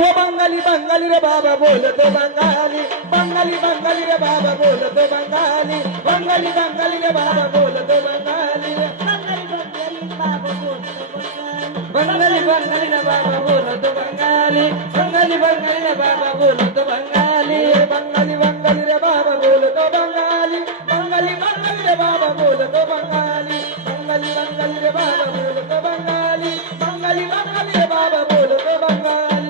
अहो बंगाली बंगाली रे बाबा बोलतो बंगाली, बंगाली बंगाली रे बाबा बोलतो बंगाली, बंगाली बंगाली रे बाबा बोलतो बंगाली, बंगाली बंगाली रे बाबा बोलतो बंगाली, बंगाली बंगाली रे बाबा बोलतो बंगाली, बंगाली बंगाली रे बाबा बोलतो बंगाली, बंगाली बंगाली रे बाबा बोलतो बंगाली, बंगाली बंगाली रे बाबा बोलतो बंगाली, बंगाली बंगाली रे बाबा बोलतो बंगाली.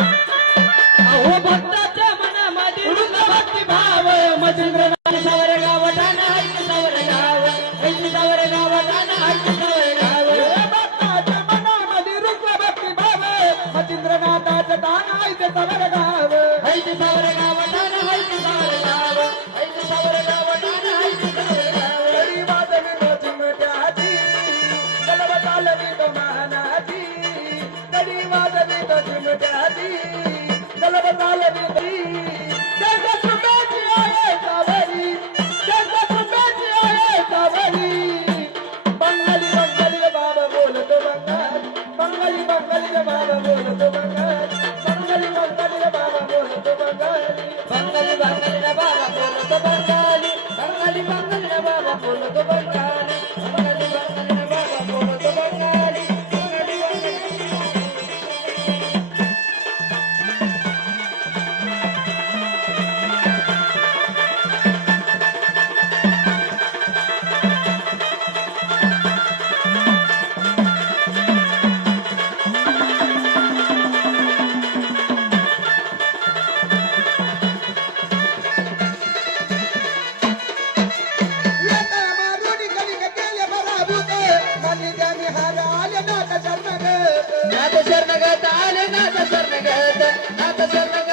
अहो भक्ताच्या मनामध्ये रुंद भक्ती भाव, मच्छिंद्रनाथ सावर गावठाण ऐक सावर गाव, ऐक सावर गावठाण ऐक सावर गाव. भक्ताच्या मनामध्ये रुंद भक्ती भाव, मच्छिंद्रनाथाचं तान ऐक सावर गाव, ऐक सावर गावठाण ऐक सावर गाव, ऐक सावर गावठाण ऐक सावर गाव. कडी वाजवी तो चिमट्याची, गलबत आलवी तो महानाची, कडी वाजवी तो चिमट्याची, गलबत आलवी ती, जैसे सुमेची आहे सावरी, जैसे सुमेची आहे सावरी. बंगाली बंगाली रे बाबा बोलतो बंगाली, बंगाली बंगाली रे बाबा बोलतो बंगाली, बंगाली बंगाली रे बाबा बोलतो बंगाली, बंगाली बंगाली रे बाबा बोलतो बंगाली, बंगाली बंगाली रे बाबा बोलतो बंगाली, बंगाली बंगाली रे बाबा बोलतो बंगाली, बंगाली बंगाली. येता मारुनी कलिंग केले पराभूते, मनी त्यांनी हार आले नाथ शरणगत, नाथ शरणगत आले नाथ शरणगत, नाथ शरणगत